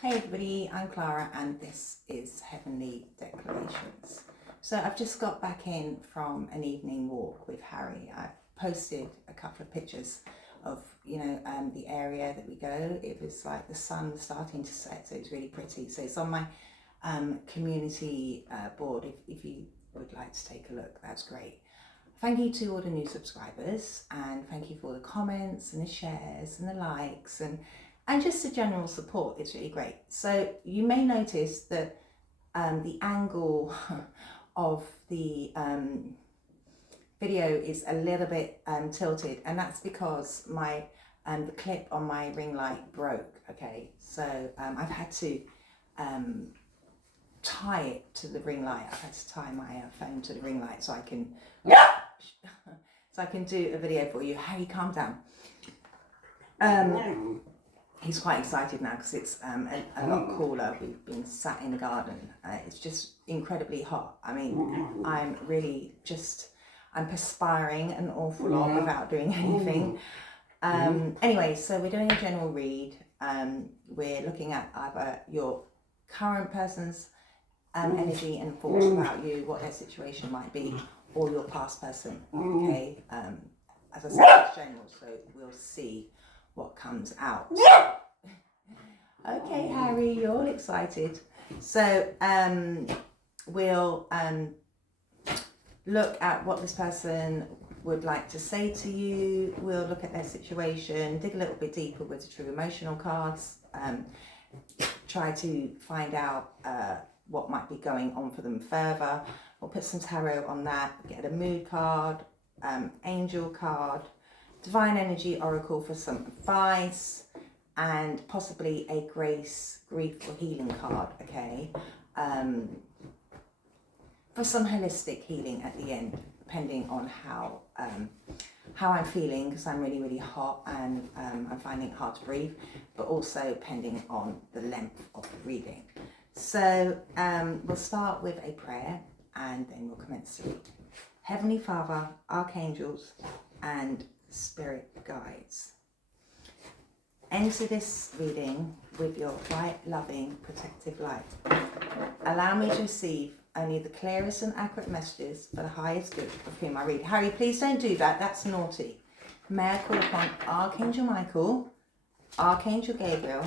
Hey everybody, I'm Clara and this is Heavenly Declarations. So I've just got back in from an evening walk with Harry. I've posted a couple of pictures of, the area that we go. It was like the sun was starting to set, so it's really pretty. So it's on my community board. If you would like to take a look, that's great. Thank you to all the new subscribers and thank you for all the comments and the shares and the likes and just the general support. It's really great. So you may notice that the angle of the video is a little bit tilted, and that's because my the clip on my ring light broke. Okay, so I've had to tie it to the ring light. I've had to tie my phone to the ring light so I can do a video for you. Harry, calm down. He's quite excited now because it's a lot cooler. We've been sat in the garden. It's just incredibly hot. I mean, I'm perspiring an awful lot without doing anything. Anyway, so we're doing a general read. We're looking at either your current person's energy and thoughts about you, what their situation might be, or your past person. Okay. As I said, it's general, so we'll see what comes out. Okay, Harry, you're all excited. So we'll look at what this person would like to say to you. We'll look at their situation, dig a little bit deeper with the true emotional cards, try to find out what might be going on for them further. We'll put some tarot on that, get a mood card, angel card, divine energy oracle for some advice, and possibly a grace, grief or healing card, okay? For some holistic healing at the end, depending on how I'm feeling, because I'm really, really hot and I'm finding it hard to breathe, but also depending on the length of the reading. So we'll start with a prayer and then we'll commence to read. Heavenly Father, archangels and spirit guides, enter this reading with your bright, loving, protective light. Allow me to receive only the clearest and accurate messages for the highest good of whom I read. Harry, please don't do that. That's naughty. May I call upon Archangel Michael, Archangel Gabriel,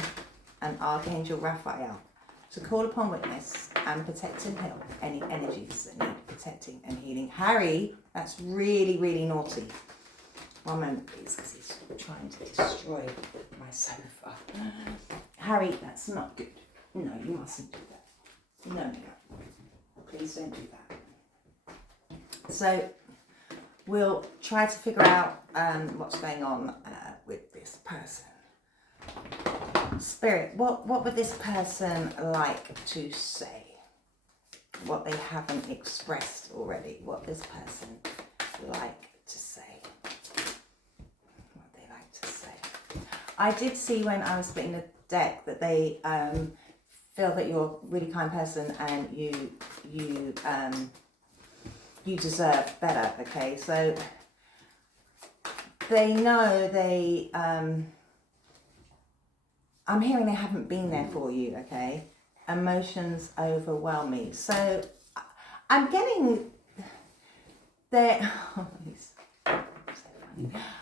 and Archangel Raphael to call upon witness and protect and heal any energies that need protecting and healing. Harry, that's really, really naughty. One moment, please, because he's trying to destroy my sofa. Harry, that's not good. No, you mustn't do that. No. Please don't do that. So we'll try to figure out what's going on with this person. Spirit, what would this person like to say? What they haven't expressed already. What this person like to say. I did see when I was splitting the deck that they feel that you're a really kind person and you deserve better. Okay, so they know I'm hearing they haven't been there for you. Okay, emotions overwhelm me. So I'm getting their.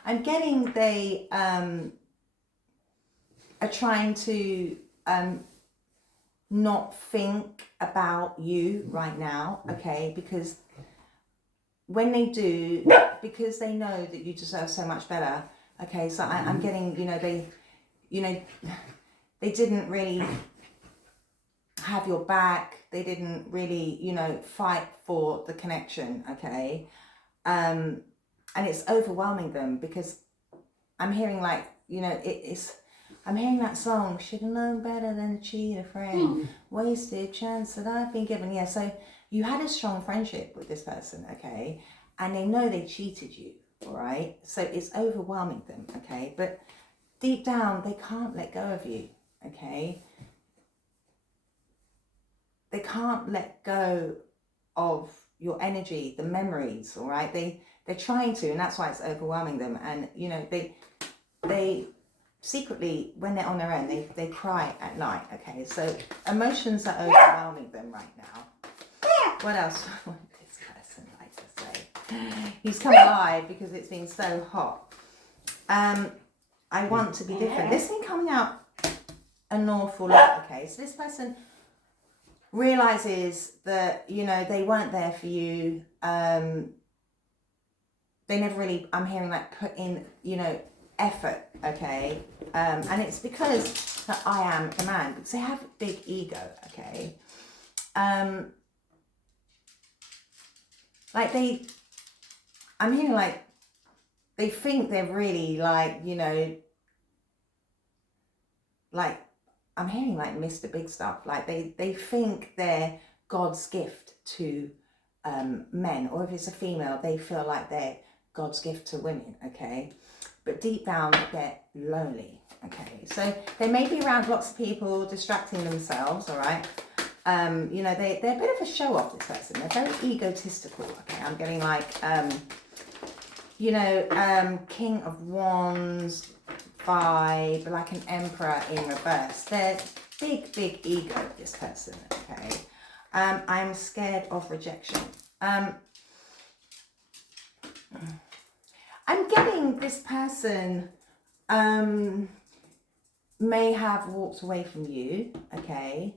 I'm getting they are trying to not think about you right now, okay? Because when they do, because they know that you deserve so much better, okay? So I'm getting, they didn't really have your back. They didn't really, fight for the connection, okay? And it's overwhelming them because I'm hearing I'm hearing that song, should have known better than to cheat a friend, wasted chance that I've been given. Yeah, so you had a strong friendship with this person, okay? And they know they cheated you, all right? So it's overwhelming them, okay? But deep down, they can't let go of you, okay? They can't let go of your energy, the memories, all right? They're trying to, and that's why it's overwhelming them. And, they secretly, when they're on their own, they cry at night, okay? So emotions are overwhelming them right now. What else would this person like to say? He's come alive because it's been so hot. I want to be different. This thing coming out an awful lot, okay? So this person realizes that, you know, they weren't there for you. They never really, I'm hearing, like, put in, you know, effort, okay? And it's because that I am the man, because they have a big ego, okay? Like I'm hearing, like, they think they're really, like, you know, like, I'm hearing, like, Mr. Big Stuff. Like, they think they're God's gift to men, or if it's a female, they feel like they're God's gift to women, okay? But deep down, they're lonely, okay? So they may be around lots of people, distracting themselves, all right? You know, they're a bit of a show-off, this person. They're very egotistical, okay? I'm getting, like, you know, King of Wands vibe, like an Emperor in reverse. They're big, big ego, this person, okay? I'm scared of rejection. I'm getting this person may have walked away from you, okay?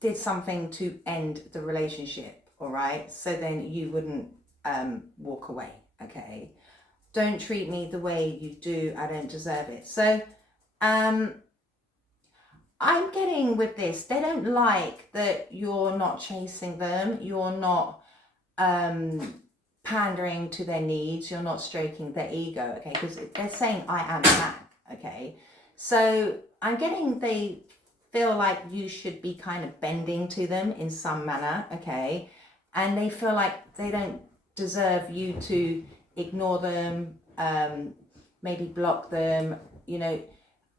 Did something to end the relationship, all right? So then you wouldn't walk away, okay? Don't treat me the way you do, I don't deserve it. So I'm getting with this, they don't like that you're not chasing them, you're not pandering to their needs, you're not stroking their ego, okay? Because they're saying, I am a man, okay? So I'm getting they feel like you should be kind of bending to them in some manner, okay? And they feel like they don't deserve you to ignore them, maybe block them, you know.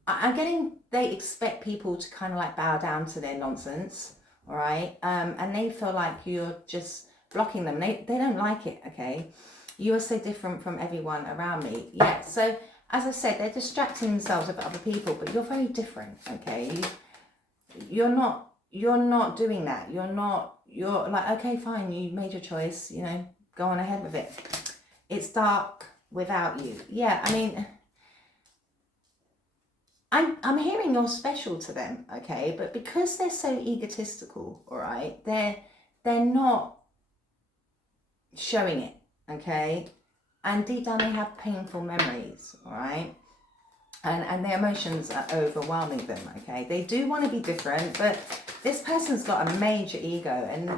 I'm getting they expect people to kind of like bow down to their nonsense, all right? And they feel like you're just blocking them. They don't like it, okay? You are so different from everyone around me. Yeah, so as I said, they're distracting themselves with other people, but you're very different, okay? You're not doing that. You're like, okay, fine, you made your choice, you know, go on ahead with it. It's dark without you. Yeah, I mean, I'm hearing you're special to them, okay? But because they're so egotistical, all right, they're not showing it, okay? And deep down they have painful memories, all right? And their emotions are overwhelming them, okay? They do want to be different, but this person's got a major ego, and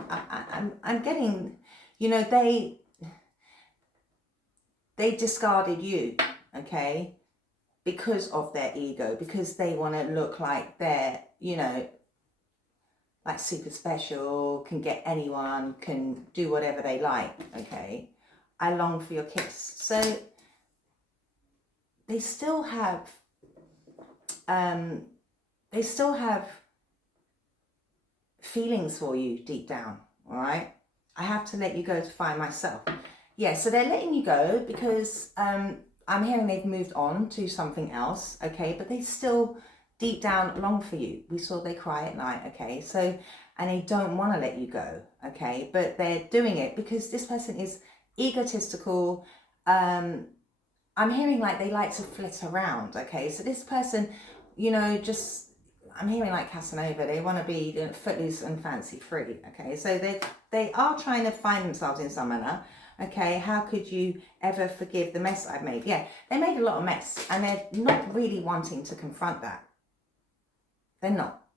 I'm getting, you know, they discarded you, okay? Because of their ego, because they want to look like they're, you know, like super special, can get anyone, can do whatever they like, okay? I long for your kiss. So they still have feelings for you deep down, all right? I have to let you go to find myself. Yeah, so they're letting you go because I'm hearing they've moved on to something else, okay? But they still deep down long for you. We saw they cry at night, okay? So, and they don't want to let you go, okay? But they're doing it because this person is egotistical. I'm hearing like they like to flit around, okay? So this person, you know, just, I'm hearing like Casanova, they want to be footloose and fancy free, okay? So they are trying to find themselves in some manner, okay? How could you ever forgive the mess I've made? Yeah, they made a lot of mess and they're not really wanting to confront that. They're not.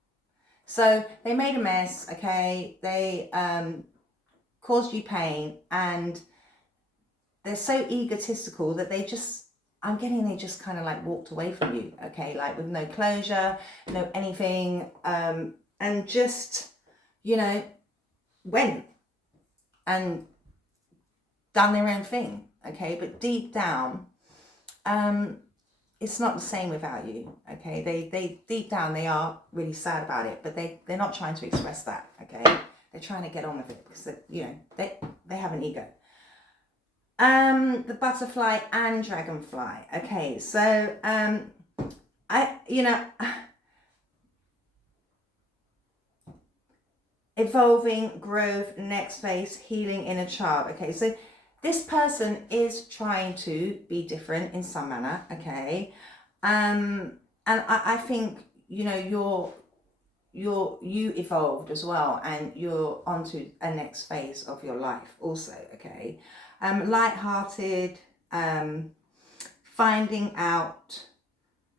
So they made a mess, okay? They caused you pain and they're so egotistical that they just, I'm getting they just kind of like walked away from you, okay? Like with no closure, no anything, and just, you know, went and done their own thing, okay? But deep down, it's not the same without you, okay? They deep down, they are really sad about it, but they're not trying to express that, okay? They're trying to get on with it because, you know, they have an ego. The butterfly and dragonfly. Okay, so I, evolving, growth, next phase, healing inner child. Okay, so this person is trying to be different in some manner. Okay, and I think you evolved as well, and you're onto a next phase of your life also. Okay, light-hearted, finding out,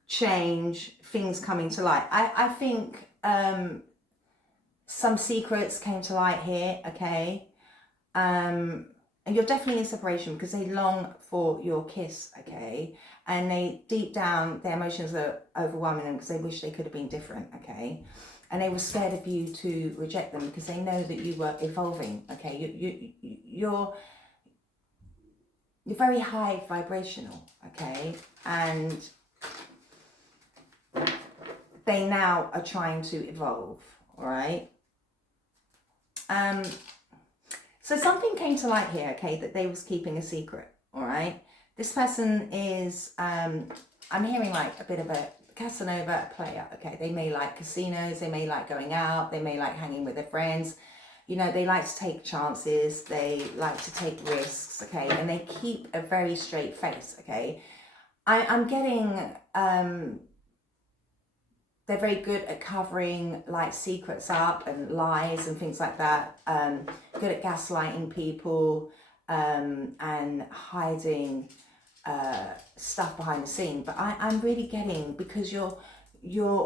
change, things coming to light. I think some secrets came to light here. Okay, and you're definitely in separation because they long for your kiss. Okay, and they deep down their emotions are overwhelming them because they wish they could have been different. Okay, and they were scared of you to reject them because they know that you were evolving. Okay, you're very high vibrational. Okay, and they now are trying to evolve. All right. So something came to light here, okay, that they was keeping a secret, all right? This person is, I'm hearing like a bit of a Casanova player, okay? They may like casinos, they may like going out, they may like hanging with their friends. They like to take chances, they like to take risks, okay? And they keep a very straight face, okay? I'm getting, they're very good at covering like secrets up and lies and things like that. Good at gaslighting people and hiding stuff behind the scene. But I'm really getting, because you're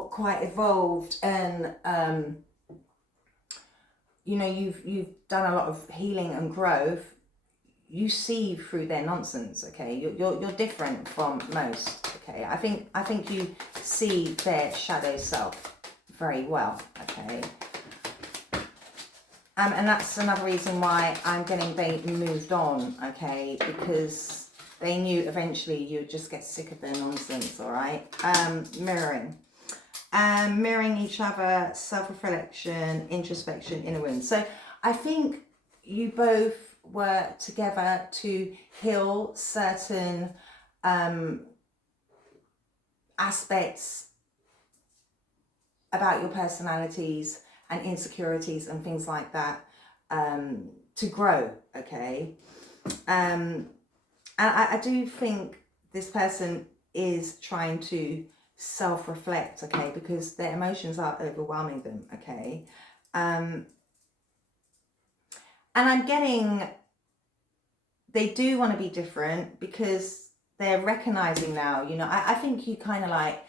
quite evolved and you've done a lot of healing and growth. You see through their nonsense. Okay, you're different from most. Okay, I think you see their shadow self very well. Okay, and that's another reason why I'm getting they moved on. Okay, because they knew eventually you'd just get sick of their nonsense. All right, mirroring. Mirroring each other, self-reflection, introspection, inner wound. So I think you both were together to heal certain aspects about your personalities and insecurities and things like that, to grow. Okay, and I do think this person is trying to self-reflect, okay, because their emotions are overwhelming them. Okay, and I'm getting they do want to be different because they're recognizing now, I think you kind of like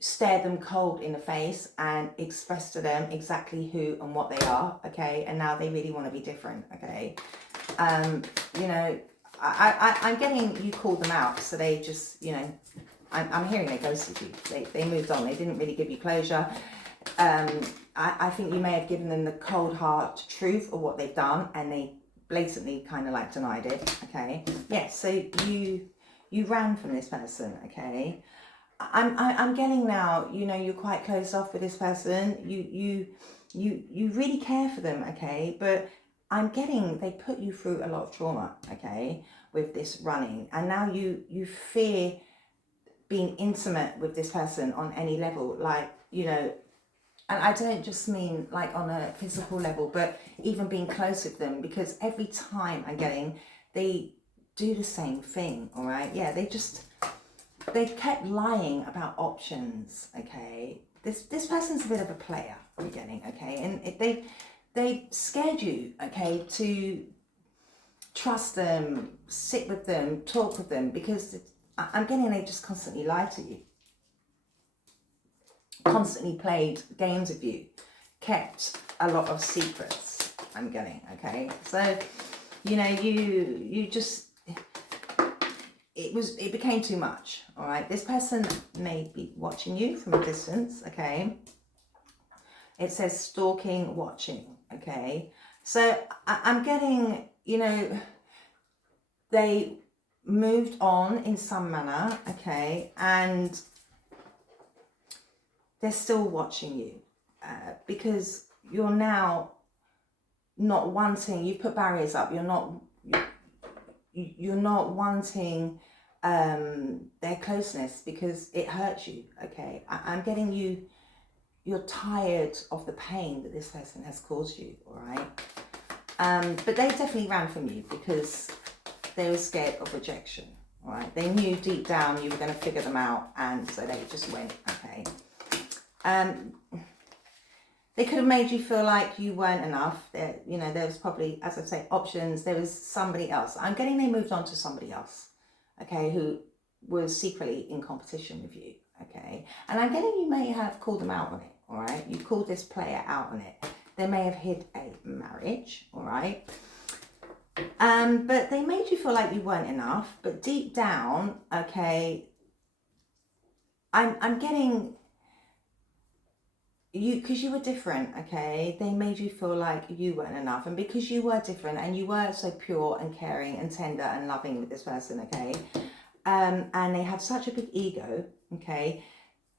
stare them cold in the face and express to them exactly who and what they are. Okay, and now they really want to be different. Okay, I'm getting you called them out, so they just, I'm hearing they ghosted you. They moved on. They didn't really give you closure. I think you may have given them the cold hard truth of what they've done, and they blatantly kind of like denied it. Okay, yes. So you ran from this person. Okay, I'm getting now. You're quite closed off with this person. You really care for them. Okay, but I'm getting they put you through a lot of trauma. Okay, with this running, and now you fear being intimate with this person on any level, like, and I don't just mean like on a physical level, but even being close with them, because every time I'm getting, they do the same thing. All right, yeah, they kept lying about options. Okay, this person's a bit of a player, I'm getting. Okay, and they scared you, okay, to trust them, sit with them, talk with them, because I'm getting they just constantly lie to you, constantly played games with you, kept a lot of secrets, I'm getting. Okay, so you just, it became too much. All right, this person may be watching you from a distance. Okay, it says stalking, watching. Okay, so I'm getting, they moved on in some manner. Okay, and they're still watching you, because you're now not wanting, you put barriers up, you're not, you're not wanting their closeness because it hurts you, okay? I'm getting you're tired of the pain that this person has caused you, all right? But they definitely ran from you because they were scared of rejection, all right? They knew deep down you were going to figure them out, and so they just went, okay? They could have made you feel like you weren't enough. There, you know, there was probably, as I say, options. There was somebody else. I'm getting they moved on to somebody else, okay, who was secretly in competition with you, okay? And I'm getting you may have called them out on it, all right? You called this player out on it. They may have hid a marriage, all right? But they made you feel like you weren't enough. But deep down, okay, I'm getting you, because you were different, okay, they made you feel like you weren't enough. And because you were different and you were so pure and caring and tender and loving with this person, okay, and they had such a big ego, okay,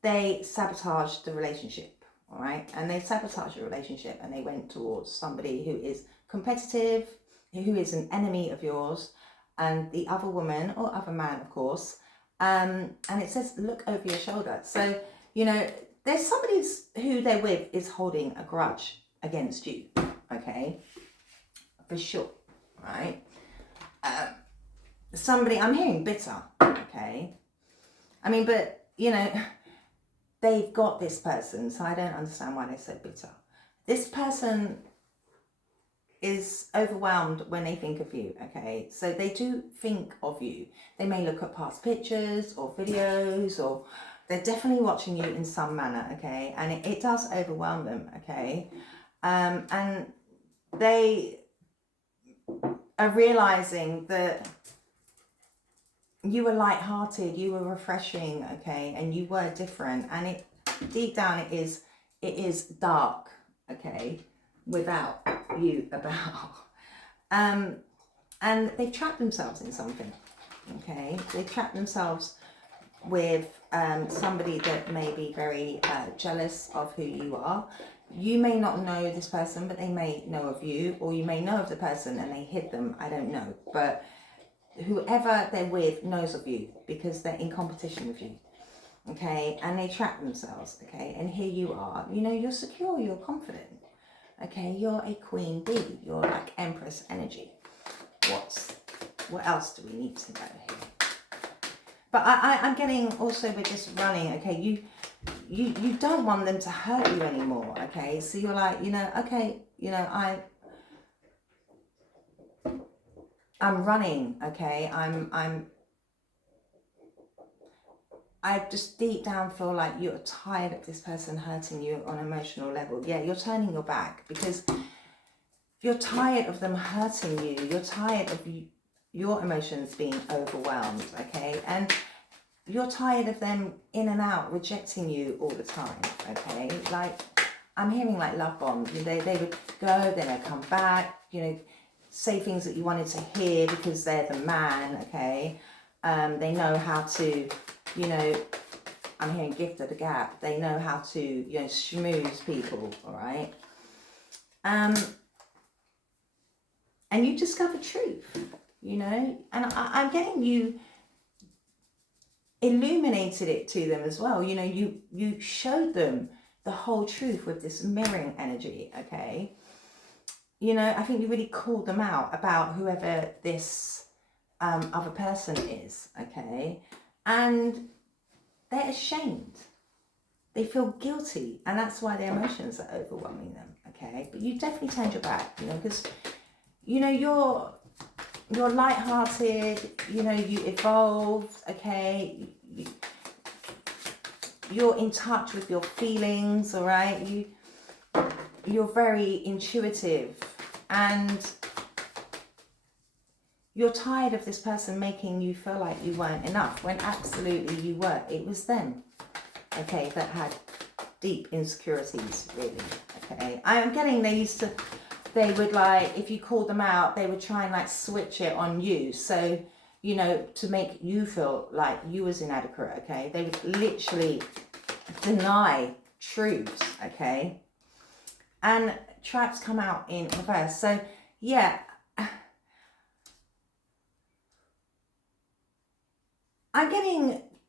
they sabotaged the relationship, all right? And they sabotaged the relationship and they went towards somebody who is competitive, who is an enemy of yours, and the other woman or other man, of course, and it says look over your shoulder. So, you know, there's somebody who they're with is holding a grudge against you, okay, for sure, right? Somebody, I'm hearing bitter, okay? I mean, but, you know, they've got this person, so I don't understand why they're so bitter. This person is overwhelmed when they think of you, okay? So they do think of you. They may look at past pictures or videos, or they're definitely watching you in some manner, okay? And it does overwhelm them, okay? And they are realizing that you were light-hearted, you were refreshing, okay? And you were different. And it deep down it is dark, okay? Without you about. And they've trapped themselves in something, okay? They trapped themselves with somebody that may be very jealous of who you are. You may not know this person, but they may know of you, or you may know of the person and they hid them, I don't know. But whoever they're with knows of you because they're in competition with you, okay? And they trap themselves, okay? And here you are, you know, you're secure, you're confident, okay? You're a queen bee, you're like empress energy. What else do we need to know here? But I'm getting also with this running, okay, you don't want them to hurt you anymore, okay? So you're like, you know, okay, you know, I'm running, okay? I just deep down feel like you're tired of this person hurting you on an emotional level. Yeah, you're turning your back because you're tired of them hurting you. You're tired of your emotions being overwhelmed, okay? And you're tired of them in and out rejecting you all the time, okay? Like, I'm hearing like love bombs. They would go, then they'd come back, you know, say things that you wanted to hear because they're the man, okay? They know how to, you know, I'm hearing gift of the gap. They know how to, you know, schmooze people, all right? And you discover truth, you know? And I'm getting you illuminated it to them as well. You know, you showed them the whole truth with this mirroring energy, okay? You know, I think you really called them out about whoever this other person is, okay? And they're ashamed. They feel guilty, and that's why their emotions are overwhelming them, okay? But you definitely turned your back, you know, because, you know, you're light-hearted, you know, you evolved, okay? You're in touch with your feelings, all right? You're very intuitive, and you're tired of this person making you feel like you weren't enough when absolutely you were. It was them, okay, that had deep insecurities, really, okay? I'm getting they would like, if you called them out, they would try and like switch it on you. So, you know, to make you feel like you was inadequate, okay? They would literally deny truths, okay? And traps come out in reverse. So, yeah,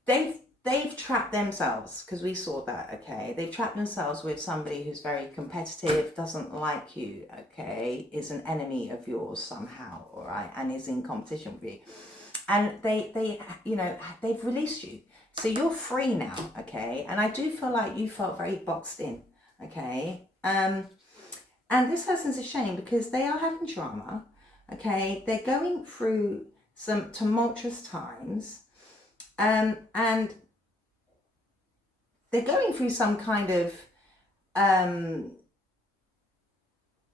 they've trapped themselves, because we saw that, okay? They've trapped themselves with somebody who's very competitive, doesn't like you, okay? Is an enemy of yours somehow, all right? And is in competition with you. And they you know, they've released you. So you're free now, okay? And I do feel like you felt very boxed in, okay? And this person's a shame because they are having drama, okay? They're going through some tumultuous times, and they're going through some kind of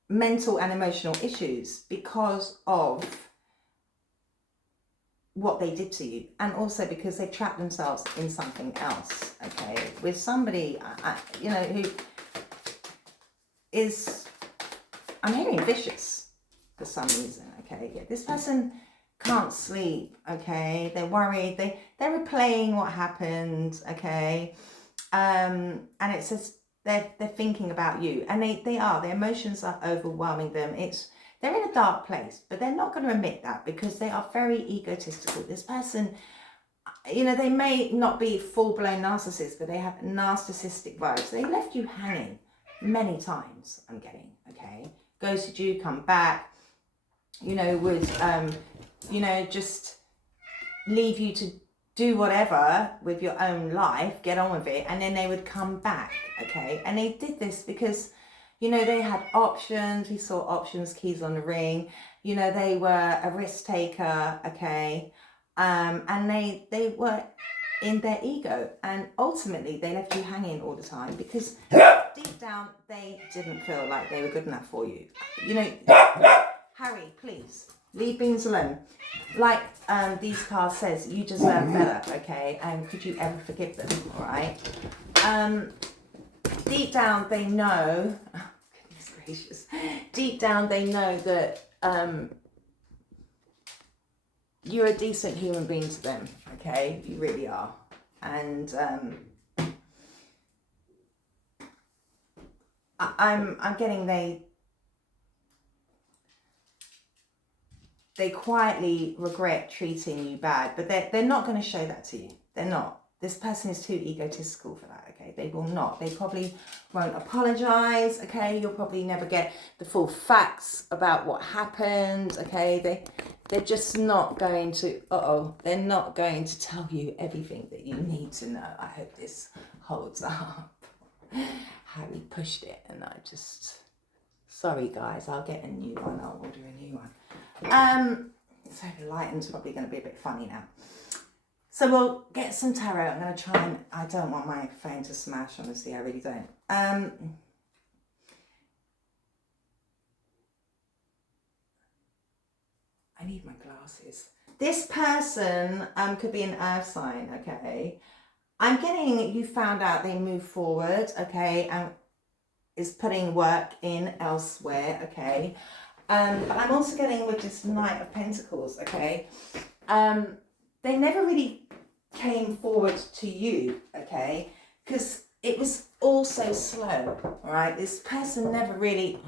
mental and emotional issues because of what they did to you, and also because they trapped themselves in something else, okay, with somebody, you know, who is, I'm hearing vicious for some reason, okay? Yeah, this person can't sleep, okay? They're worried, they're replaying what happened, okay? And it says they're thinking about you, and they are, their emotions are overwhelming them. They're in a dark place, but they're not going to admit that because they are very egotistical. This person, you know, they may not be full-blown narcissists, but they have narcissistic vibes. They left you hanging many times, I'm getting, okay? Ghosted you, come back, you know, would, you know, just leave you to do whatever with your own life, get on with it, and then they would come back, okay? And they did this because, you know, they had options. We saw options, keys on the ring. You know, they were a risk taker, okay? And they were in their ego. And ultimately, they left you hanging all the time because deep down, they didn't feel like they were good enough for you. You know, Harry, please, leave beans alone. Like these cards says, you deserve better, okay? And could you ever forgive them, all right? Deep down, they know, oh, goodness gracious, deep down, they know that you're a decent human being to them, okay? You really are. And I'm getting they quietly regret treating you bad, but they're not going to show that to you. They're not. This person is too egotistical for that, okay? They will not. They probably won't apologize, okay? You'll probably never get the full facts about what happened, okay? They're just not going to, they're not going to tell you everything that you need to know. I hope this holds up. Harry pushed it and I just, sorry guys, I'll get a new one. I'll order a new one. So the lighting's probably going to be a bit funny now. So we'll get some tarot. I'm going to try and, I don't want my phone to smash, honestly, I really don't. I need my glasses. This person could be an earth sign, okay? I'm getting, you found out they move forward, okay, and is putting work in elsewhere, okay? But I'm also getting with this Knight of Pentacles, okay? They never really came forward to you, okay? Because it was all so slow, all right? This person never really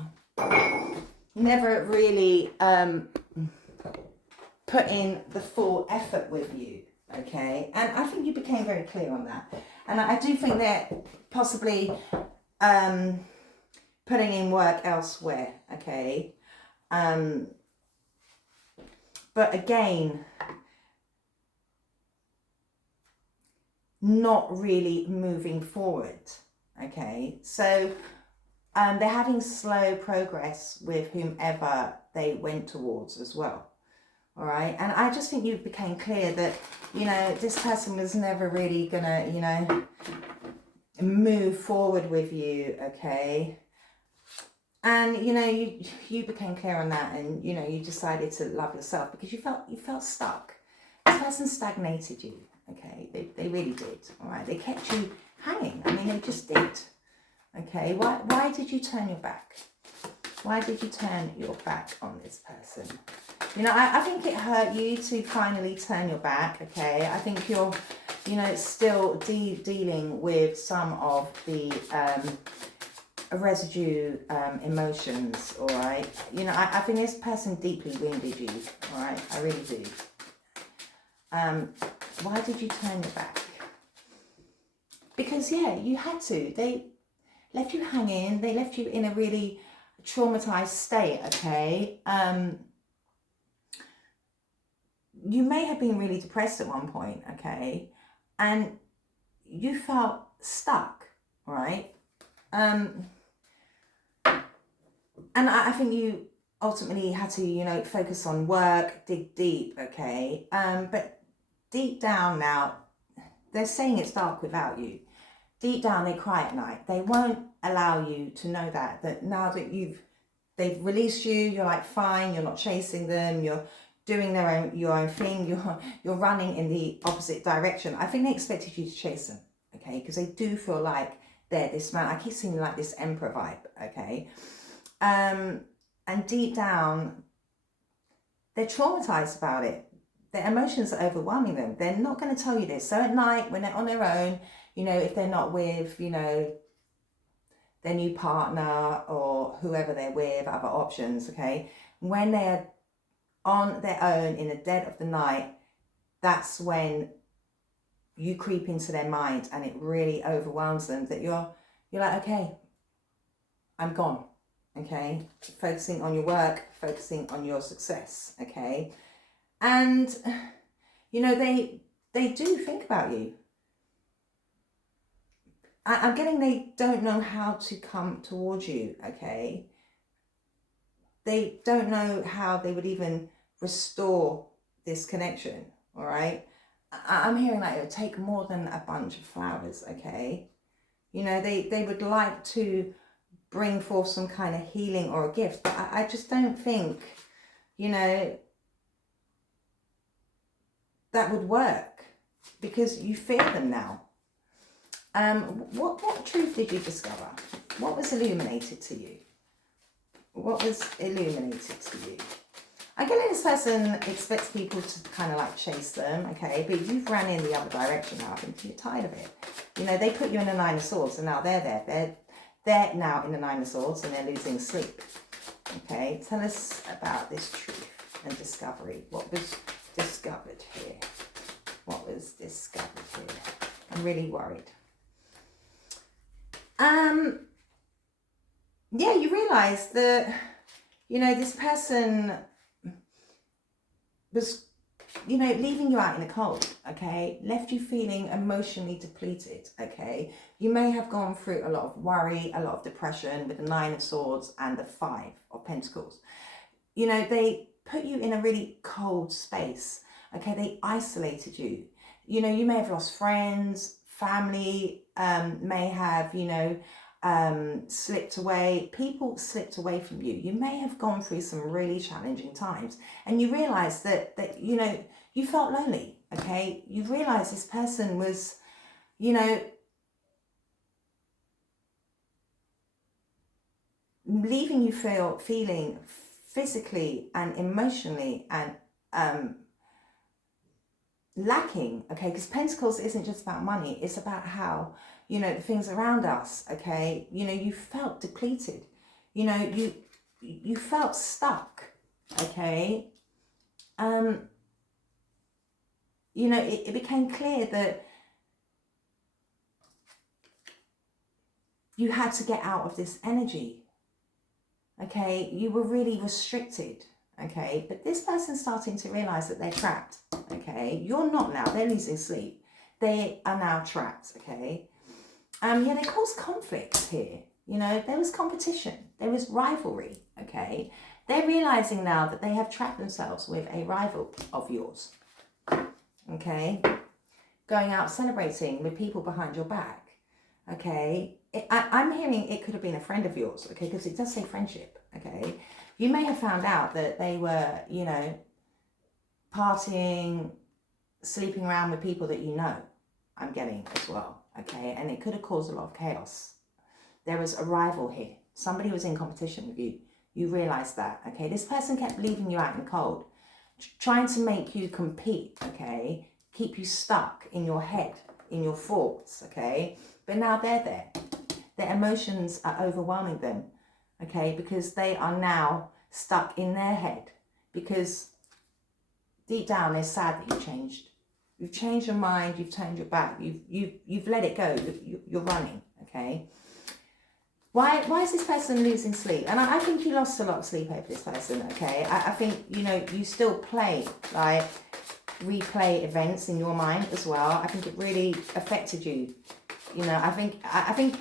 put in the full effort with you, okay? And I think you became very clear on that. And I do think they're possibly putting in work elsewhere, okay? But again, not really moving forward, okay? So they're having slow progress with whomever they went towards as well, all right? And I just think you became clear that, you know, this person was never really gonna, you know, move forward with you, okay? And, you know, you became clear on that, and, you know, you decided to love yourself because you felt stuck. This person stagnated you, okay? They really did, all right? They kept you hanging. I mean, they just did, okay? Why did you turn your back? Why did you turn your back on this person? You know, I think it hurt you to finally turn your back, okay? I think you're, you know, still dealing with some of the residue emotions, all right? You know, I think this person deeply wounded you, all right? I really do. Why did you turn your back? Because yeah, you had to. They left you hanging. They left you in a really traumatized state. Okay. You may have been really depressed at one point. Okay, and you felt stuck, right? And I think you ultimately had to, you know, focus on work, dig deep, okay? But deep down now, they're saying it's dark without you. Deep down, they cry at night. They won't allow you to know that now that they've released you, you're like fine, you're not chasing them, you're doing your own thing, you're running in the opposite direction. I think they expected you to chase them, okay? Because they do feel like they're this man. I keep seeing like this emperor vibe, okay? And deep down, they're traumatized about it. Their emotions are overwhelming them. They're not going to tell you this. So at night, when they're on their own, you know, if they're not with, you know, their new partner or whoever they're with, other options, okay, when they're on their own in the dead of the night, that's when you creep into their mind and it really overwhelms them that you're like, okay, I'm gone. Okay, focusing on your work, focusing on your success, okay? And, you know, they do think about you. I'm getting they don't know how to come towards you, okay? They don't know how they would even restore this connection, all right? I'm hearing like it would take more than a bunch of flowers, okay? You know, they would like to bring forth some kind of healing or a gift, but I just don't think, you know, that would work because you fear them now. What truth did you discover? What was illuminated to you? What was illuminated to you? I get like this person expects people to kind of like chase them, okay, but you've ran in the other direction now. I think you're tired of it. You know, they put you in the Nine of Swords and now they're there. They're now in the Nine of Swords and they're losing sleep. Okay, tell us about this truth and discovery. What was discovered here? What was discovered here? I'm really worried. Yeah, you realise that, you know, this person was, you know, leaving you out in the cold, okay, left you feeling emotionally depleted, okay. You may have gone through a lot of worry, a lot of depression with the Nine of Swords and the Five of Pentacles. You know, they put you in a really cold space, okay, they isolated you. You know, you may have lost friends, family, may have, you know, slipped away, people slipped away from you. You may have gone through some really challenging times and you realize that you know, you felt lonely, okay? You realize this person was, you know, leaving you feeling physically and emotionally and lacking, okay? Because Pentacles isn't just about money, it's about how, you know, the things around us, okay? You know, you felt depleted, you know, you felt stuck, okay? You know, it became clear that you had to get out of this energy, okay? You were really restricted, okay? But this person's starting to realize that they're trapped, okay? You're not now, they're losing sleep. They are now trapped, okay? Yeah, they caused conflict here. You know, there was competition, there was rivalry, okay? They're realizing now that they have trapped themselves with a rival of yours, okay? Going out celebrating with people behind your back, okay? I'm hearing it could have been a friend of yours, okay? Because it does say friendship, okay? You may have found out that they were, you know, partying, sleeping around with people that you know, I'm getting as well, okay? And it could have caused a lot of chaos. There was a rival here. Somebody was in competition with you. You realized that, okay? This person kept leaving you out in the cold, trying to make you compete, okay? Keep you stuck in your head, in your thoughts, okay? But now they're there. Their emotions are overwhelming them, okay? Because they are now stuck in their head. Because deep down, they're sad that you changed. You've changed your mind, you've turned your back, you've let it go, you're running, okay? Why is this person losing sleep? And I think you lost a lot of sleep over this person, okay? I think, you know, you still play, like, replay events in your mind as well. I think it really affected you. You know, I think,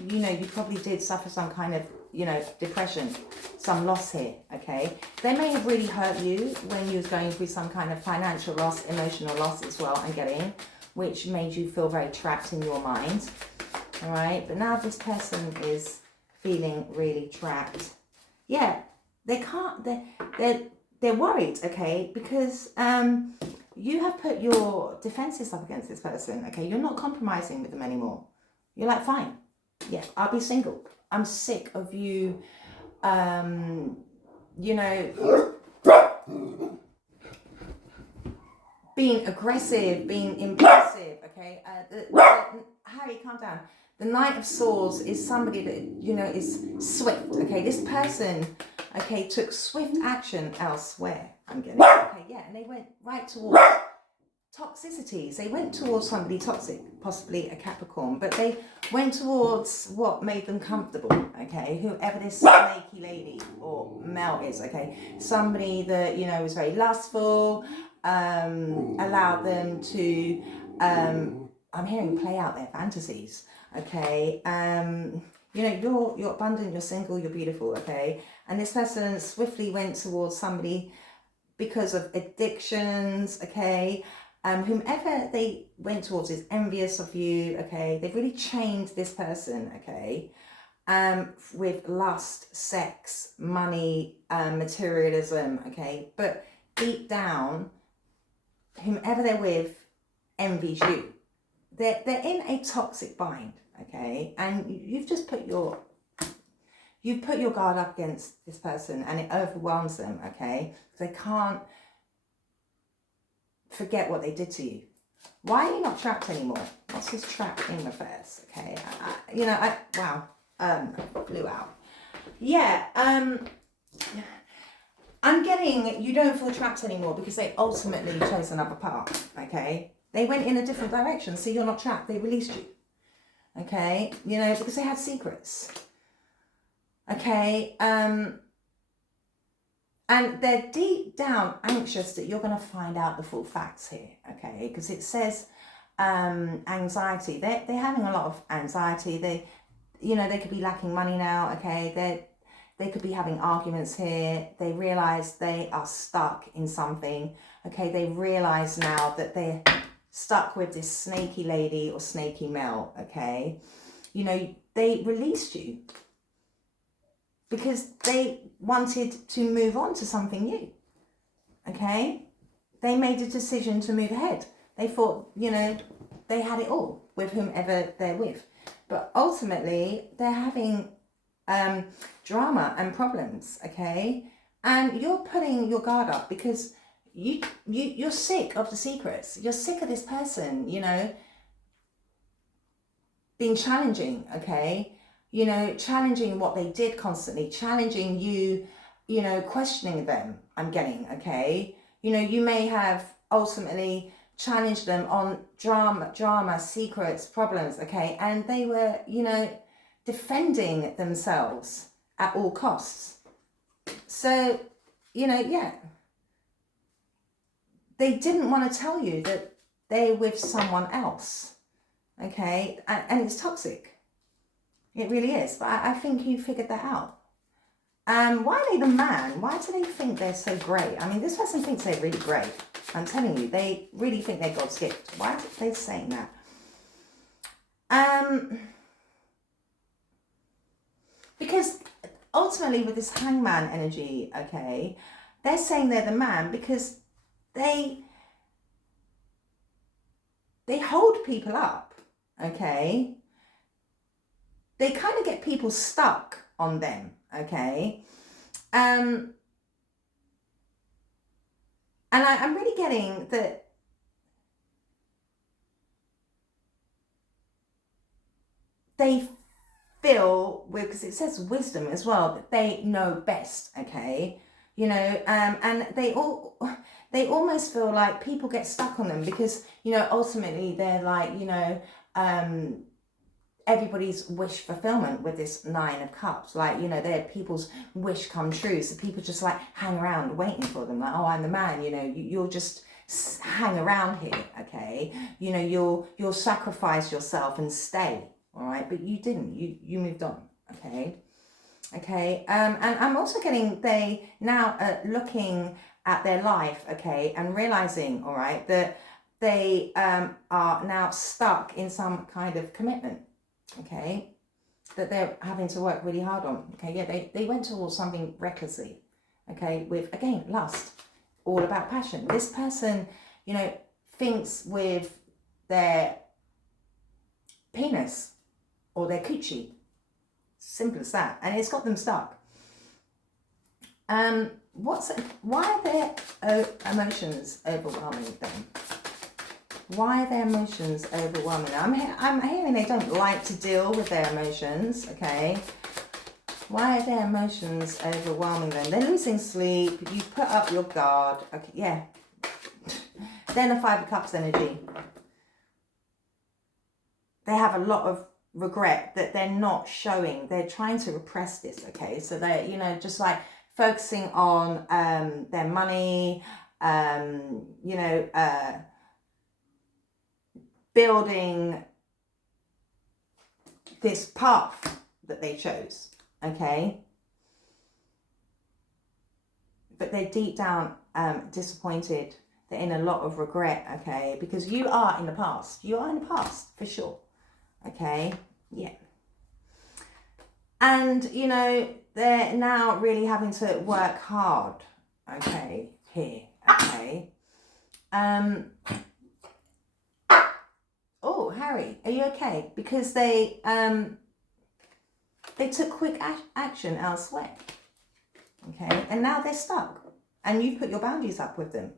you know, you probably did suffer some kind of, you know, depression, some loss here, okay? They may have really hurt you when you was going through some kind of financial loss, emotional loss as well, I'm getting, which made you feel very trapped in your mind, all right? But now this person is feeling really trapped. Yeah, they can't, they're worried, okay? Because you have put your defenses up against this person, okay? You're not compromising with them anymore. You're like, fine, yeah, I'll be single. I'm sick of you, you know, being aggressive, being impulsive, okay? Harry, calm down. The Knight of Swords is somebody that, you know, is swift, okay? This person, okay, took swift action elsewhere, I'm getting, okay, yeah, and they went right towards toxicities. They went towards somebody toxic, possibly a Capricorn, but they went towards what made them comfortable, okay? Whoever this snaky lady or male is, okay? Somebody that, you know, was very lustful, allowed them to, I'm hearing play out their fantasies, okay? You know, you're abundant, you're single, you're beautiful, okay? And this person swiftly went towards somebody because of addictions, okay? Whomever they went towards is envious of you, okay? They've really chained this person, okay? With lust, sex, money, materialism, okay? But deep down, whomever they're with envies you. They're in a toxic bind, okay? And you've just put your guard up against this person, and it overwhelms them, okay? They can't forget what they did to you. Why are you not trapped anymore? What's this trap in reverse? Okay, wow, blew out. Yeah, I'm getting you don't feel trapped anymore because they ultimately chose another path. Okay, they went in a different direction, so you're not trapped. They released you. Okay, you know, because they had secrets. Okay, and they're deep down anxious that you're going to find out the full facts here, okay? Because it says anxiety. They're having a lot of anxiety. They could be lacking money now, okay? They could be having arguments here. They realize they are stuck in something, okay? They realize now that they're stuck with this snaky lady or snaky male, okay? You know, they released you because they wanted to move on to something new, okay? They made a decision to move ahead. They thought, you know, they had it all with whomever they're with. But ultimately, they're having drama and problems, okay? And you're putting your guard up because you're sick of the secrets. You're sick of this person, you know, being challenging, okay? You know, challenging what they did constantly, challenging you, you know, questioning them, I'm getting, okay? You know, you may have ultimately challenged them on drama, secrets, problems, okay? And they were, you know, defending themselves at all costs. So, you know, yeah. They didn't want to tell you that they're with someone else, okay? And it's toxic. It really is, but I think you figured that out. Why are they the man? Why do they think they're so great? I mean, this person thinks they're really great. I'm telling you, they really think they're God's gift. Why are they saying that? Because ultimately with this hangman energy, okay, they're saying they're the man because they hold people up, okay? They kind of get people stuck on them, okay? And I'm really getting that they feel, because it says wisdom as well, that they know best, okay? You know, and they almost feel like people get stuck on them because, you you know, ultimately they're like, you know, everybody's wish fulfillment with this 9 of Cups. Like, you know, they're people's wish come true. So people just like hang around waiting for them. Like, oh, I'm the man, you know, you'll just hang around here, okay? You know, you'll sacrifice yourself and stay, all right? But you didn't, you moved on, okay? Okay, and I'm also getting they now looking at their life, okay, and realizing, all right, that they are now stuck in some kind of commitment, okay, that they're having to work really hard on, okay. Yeah, they went towards something recklessly, okay, with, again, lust, all about passion. This person, you know, thinks with their penis or their coochie. Simple as that, and it's got them stuck. Why are their emotions overwhelming them? Why are their emotions overwhelming? I'm hearing they don't like to deal with their emotions, okay? Why are their emotions overwhelming them? They're losing sleep, you put up your guard, okay, yeah. Then the 5 of Cups energy. They have a lot of regret that they're not showing. They're trying to repress this, okay? So they're, you know, just like focusing on their money, you know, building this path that they chose, okay? But they're deep down disappointed. They're in a lot of regret, okay? Because you are in the past. You are in the past, for sure. Okay, yeah. And, you know, they're now really having to work hard, okay, here, okay. Oh, Harry, are you okay? Because they took quick action elsewhere, okay, and now they're stuck, and you put your boundaries up with them.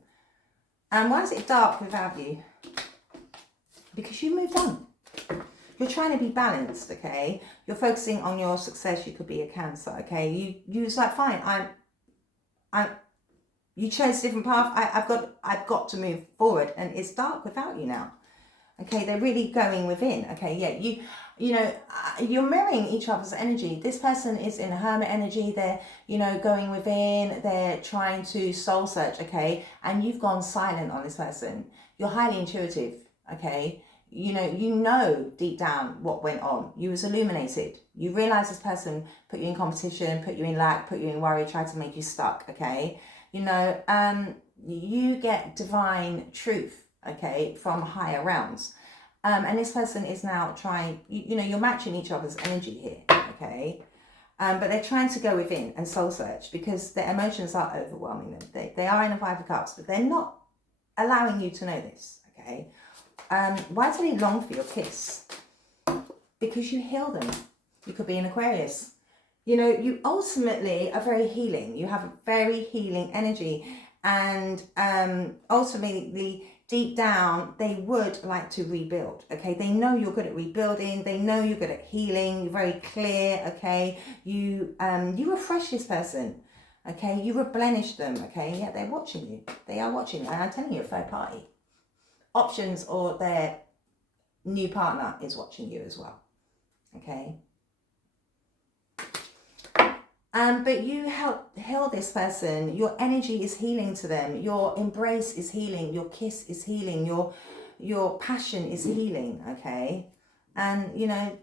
And why is it dark without you? Because you moved on. You're trying to be balanced, okay? You're focusing on your success. You could be a Cancer, okay? You was like, fine, you chose a different path. I've got to move forward, and it's dark without you now. Okay, they're really going within. Okay, yeah, you know, you're mirroring each other's energy. This person is in a hermit energy. They're, you know, going within. They're trying to soul search. Okay, and you've gone silent on this person. You're highly intuitive. Okay. You know deep down what went on. You was illuminated. You realize this person put you in competition, put you in lack, put you in worry, tried to make you stuck, okay? You know, you get divine truth, okay, from higher realms. And this person is now trying, you know, you're matching each other's energy here, okay? But they're trying to go within and soul search because their emotions are overwhelming them. They are in the 5 of Cups, but they're not allowing you to know this, okay? Why do they long for your kiss? Because you heal them. You could be an Aquarius. You know, you ultimately are very healing. You have a very healing energy. And ultimately, deep down, they would like to rebuild. Okay, they know you're good at rebuilding. They know you're good at healing. You're very clear. Okay, you refresh this person. Okay, you replenish them. Okay, yeah, they're watching you. They are watching you. And I'm telling you, a third party. Options or their new partner is watching you as well, okay? But you help heal this person. Your energy is healing to them. Your embrace is healing. Your kiss is healing. Your passion is healing, okay? And, you know,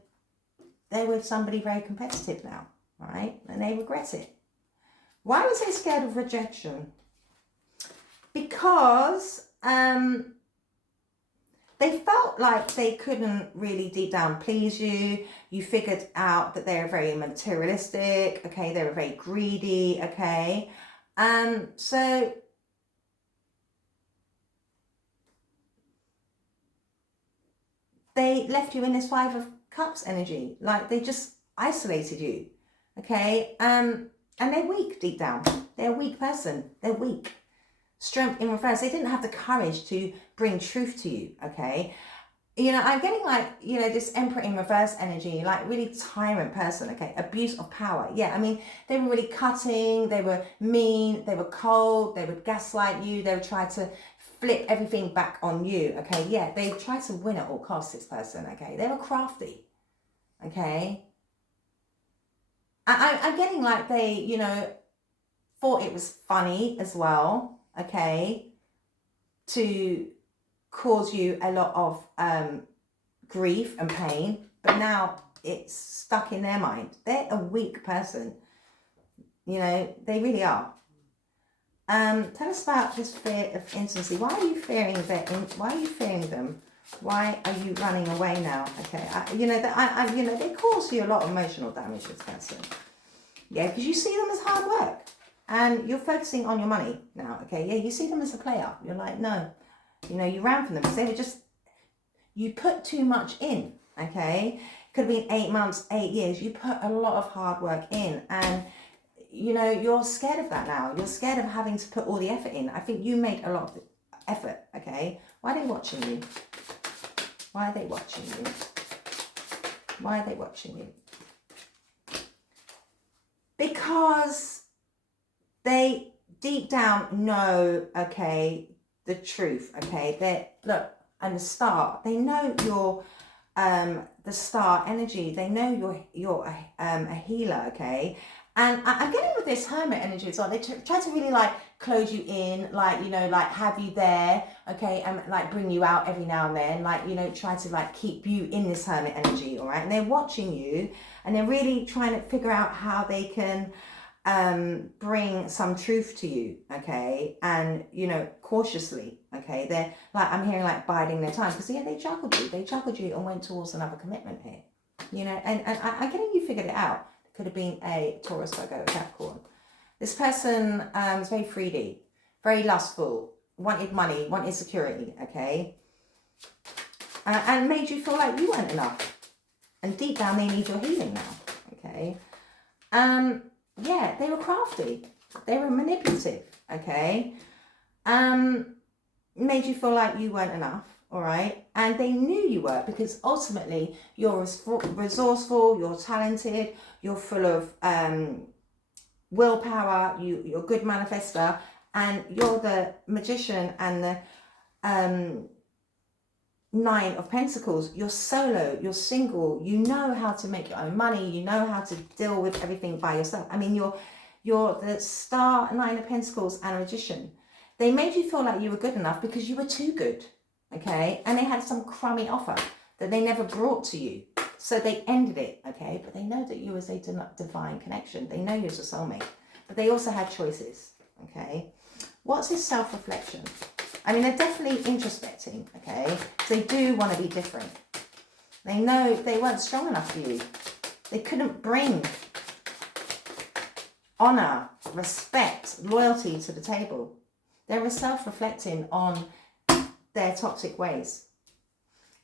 they're with somebody very competitive now, right? And they regret it. Why was they scared of rejection? Because they felt like they couldn't really deep down please you. You figured out that they're very materialistic, okay? They were very greedy, okay? So they left you in this 5 of Cups energy. Like they just isolated you, okay? And they're weak deep down. They're a weak person. They're weak. Strength in reverse. They didn't have the courage to bring truth to you, okay? You know, I'm getting like, you know, this Emperor in reverse energy, like really tyrant person, okay? Abuse of power. Yeah, I mean, they were really cutting, they were mean, they were cold, they would gaslight you, they would try to flip everything back on you, okay? Yeah, they try to win at all costs, this person, okay? They were crafty, okay? I'm getting like they, you know, thought it was funny as well, okay? To cause you a lot of grief and pain, but now it's stuck in their mind. They're a weak person, you know, they really are. Tell us about this fear of intimacy. Why are you fearing why are you fearing them? Why are you running away now? Okay, you know that you know they cause you a lot of emotional damage. This person, yeah, because you see them as hard work, and you're focusing on your money now. Okay, yeah, you see them as a player. You're like, no, you know, you ran from them because they were just, you put too much in. Okay, could have been 8 months, 8 years. You put a lot of hard work in, and you know, you're scared of that now. You're scared of having to put all the effort in. I think you made a lot of effort, okay? Why are they watching you? Why are they watching you? Why are they watching you? Because they deep down know, okay, the truth, okay? Look, and the star, they know you're the star energy. They know you're a healer, okay? And I'm getting with this hermit energy as well. They try to really like close you in, like, you know, like have you there, okay, and like bring you out every now and then, like, you know, try to like keep you in this hermit energy, all right? And they're watching you, and they're really trying to figure out how they can bring some truth to you, okay? And, you know, cautiously, okay? They're like, I'm hearing like biding their time, because yeah, they juggled you and went towards another commitment here, you know, and I'm getting you figured it out. Could have been a Taurus, Virgo, Capricorn. This person is very greedy, very lustful, wanted money, wanted security, okay? And made you feel like you weren't enough. And deep down, they need your healing now, okay? Yeah, they were crafty. They were manipulative, okay? Made you feel like you weren't enough, all right? And they knew you were, because ultimately you're resourceful, you're talented, you're full of willpower, you're a good manifester, and you're the magician and the 9 of Pentacles. You're solo, you're single, you know how to make your own money, you know how to deal with everything by yourself. I mean, you're the star, 9 of Pentacles, and a magician. They made you feel like you were good enough because you were too good, okay? And they had some crummy offer that they never brought to you. So they ended it, okay? But they know that you was a divine connection. They know you're a soulmate. But they also had choices, okay? What's his self-reflection? I mean, they're definitely introspecting, okay? So they do want to be different. They know they weren't strong enough for you. They couldn't bring honor, respect, loyalty to the table. They were self-reflecting on their toxic ways.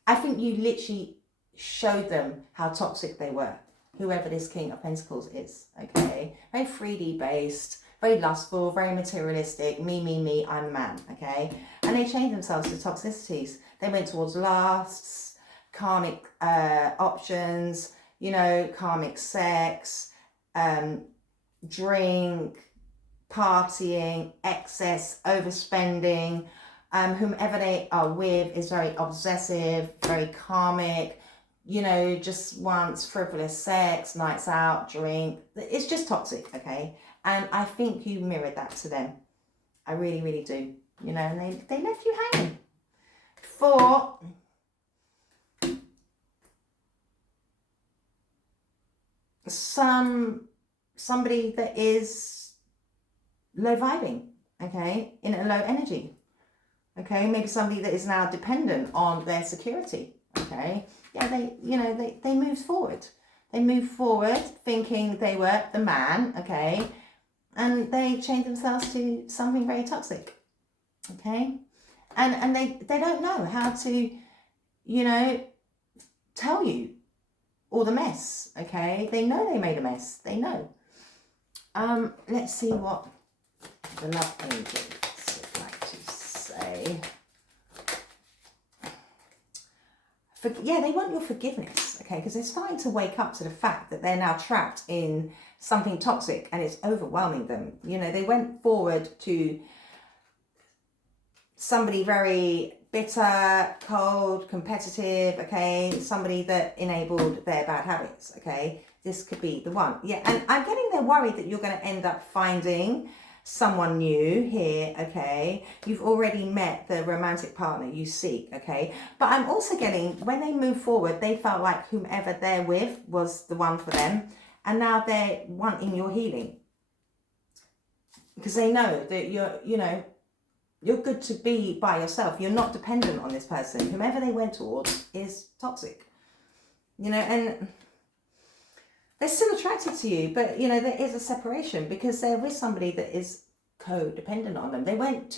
I think you literally showed them how toxic they were, whoever this King of Pentacles is, okay? Very 3D based, very lustful, very materialistic, me, I'm the man, okay? And they changed themselves to toxicities. They went towards lusts, karmic options, you know, karmic sex, drink, partying, excess, overspending. Whomever they are with is very obsessive, very karmic, you know, just wants frivolous sex, nights out, drink. It's just toxic, okay? And I think you mirrored that to them. I really, really do. You know, and they left you hanging. For somebody that is low vibing, okay, in a low energy, okay, maybe somebody that is now dependent on their security, okay, yeah, they moved forward. They moved forward thinking they were the man, okay, and they changed themselves to something very toxic, okay, and they don't know how to, you know, tell you all the mess, okay. They know they made a mess. They know. Let's see what the love angels would like to say. Yeah, they want your forgiveness, okay, because they're starting to wake up to the fact that they're now trapped in something toxic and it's overwhelming them. You know, they went forward to somebody very bitter, cold, competitive, okay, somebody that enabled their bad habits, okay, this could be the one. Yeah, and I'm getting there worried that you're going to end up finding someone new here, okay, you've already met the romantic partner you seek, okay, but I'm also getting, when they move forward, they felt like whomever they're with was the one for them, and now they're wanting your healing, because they know that you're good to be by yourself. You're not dependent on this person. Whomever they went towards is toxic, and they're still attracted to you, but there is a separation because they're with somebody that is codependent on them. They went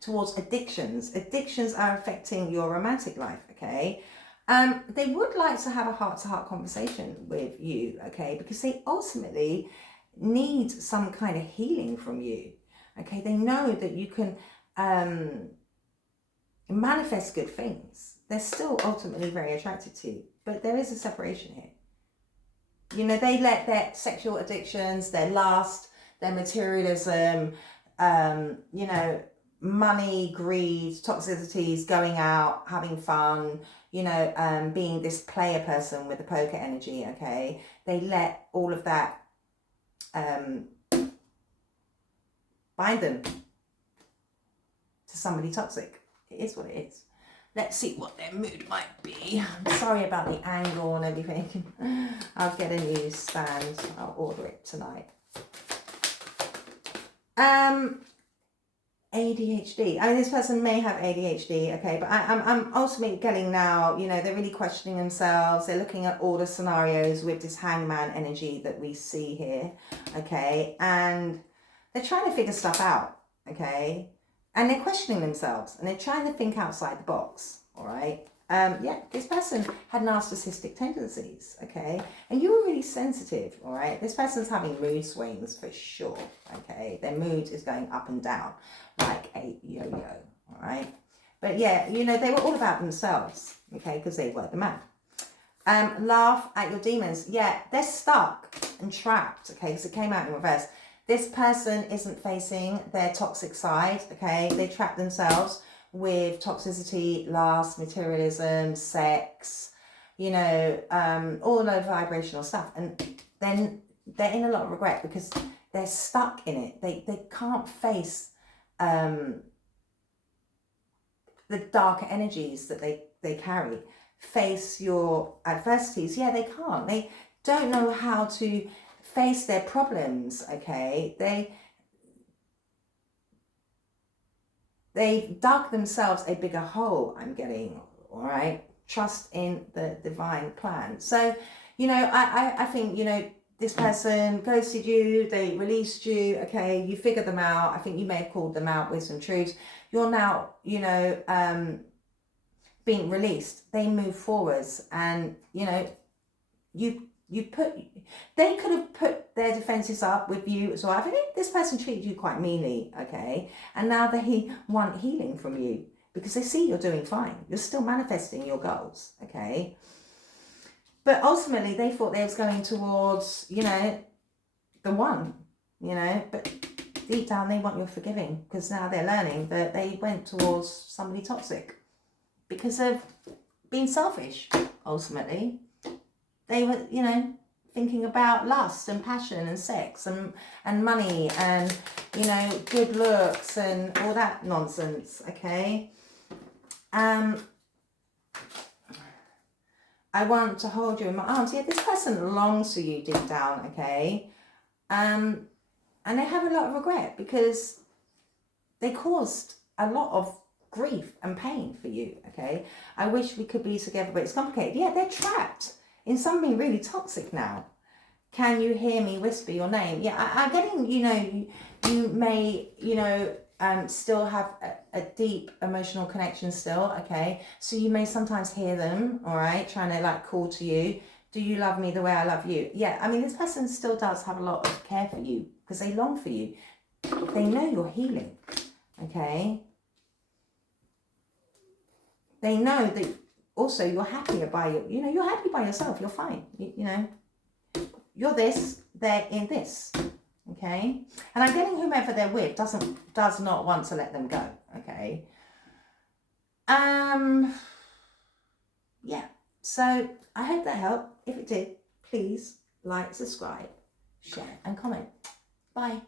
towards addictions. Addictions are affecting your romantic life, okay? They would like to have a heart-to-heart conversation with you, okay? Because they ultimately need some kind of healing from you, okay? They know that you can manifest good things. They're still ultimately very attracted to you, but there is a separation here. They let their sexual addictions, their lust, their materialism, money, greed, toxicities, going out, having fun, being this player person with the poker energy, okay? They let all of that bind them to somebody toxic. It is what it is. Let's see what their mood might be. I'm sorry about the angle and everything. I'll get a new stand. I'll order it tonight. ADHD. I mean, this person may have ADHD, okay, but I'm ultimately getting now, they're really questioning themselves. They're looking at all the scenarios with this hangman energy that we see here, okay, and they're trying to figure stuff out, okay. And they're questioning themselves and they're trying to think outside the box, all right? This person had narcissistic tendencies, okay? And you were really sensitive, all right? This person's having mood swings for sure, okay? Their mood is going up and down like a yo-yo, all right? But yeah, they were all about themselves, okay? Because they were the man. Laugh at your demons. Yeah, they're stuck and trapped, okay? Because it came out in reverse. This person isn't facing their toxic side, okay? They trap themselves with toxicity, lust, materialism, sex, all the vibrational stuff. And then they're in a lot of regret because they're stuck in it. They can't face the darker energies that they carry. Face your adversities. Yeah, they can't. They don't know how to face their problems, okay? They dug themselves a bigger hole, I'm getting, all right? Trust in the divine plan. So, I think, this person ghosted you, they released you, okay? You figured them out. I think you may have called them out with some truths. You're now, being released. They move forwards and, they could have put their defenses up with you as well. I think this person treated you quite meanly, okay? And now they want healing from you because they see you're doing fine. You're still manifesting your goals, okay? But ultimately, they thought they was going towards, the one, but deep down they want your forgiving because now they're learning that they went towards somebody toxic because of being selfish, ultimately. They were, thinking about lust and passion and sex and money and, good looks and all that nonsense, okay? I want to hold you in my arms. Yeah, this person longs for you deep down, okay? And they have a lot of regret because they caused a lot of grief and pain for you, okay? I wish we could be together, but it's complicated. Yeah, they're trapped in something really toxic now. Can you hear me whisper your name? Yeah, I'm getting, you may, still have a deep emotional connection still, okay? So you may sometimes hear them, all right, trying to call to you. Do you love me the way I love you? Yeah, I mean, this person still does have a lot of care for you because they long for you. They know you're healing, okay? They know that also you're happier by you're happy by yourself. You're fine. You're this, they're in this, okay? And I'm getting whomever they're with does not want to let them go, okay? Yeah, so I hope that helped. If it did, please like, subscribe, share and comment. Bye.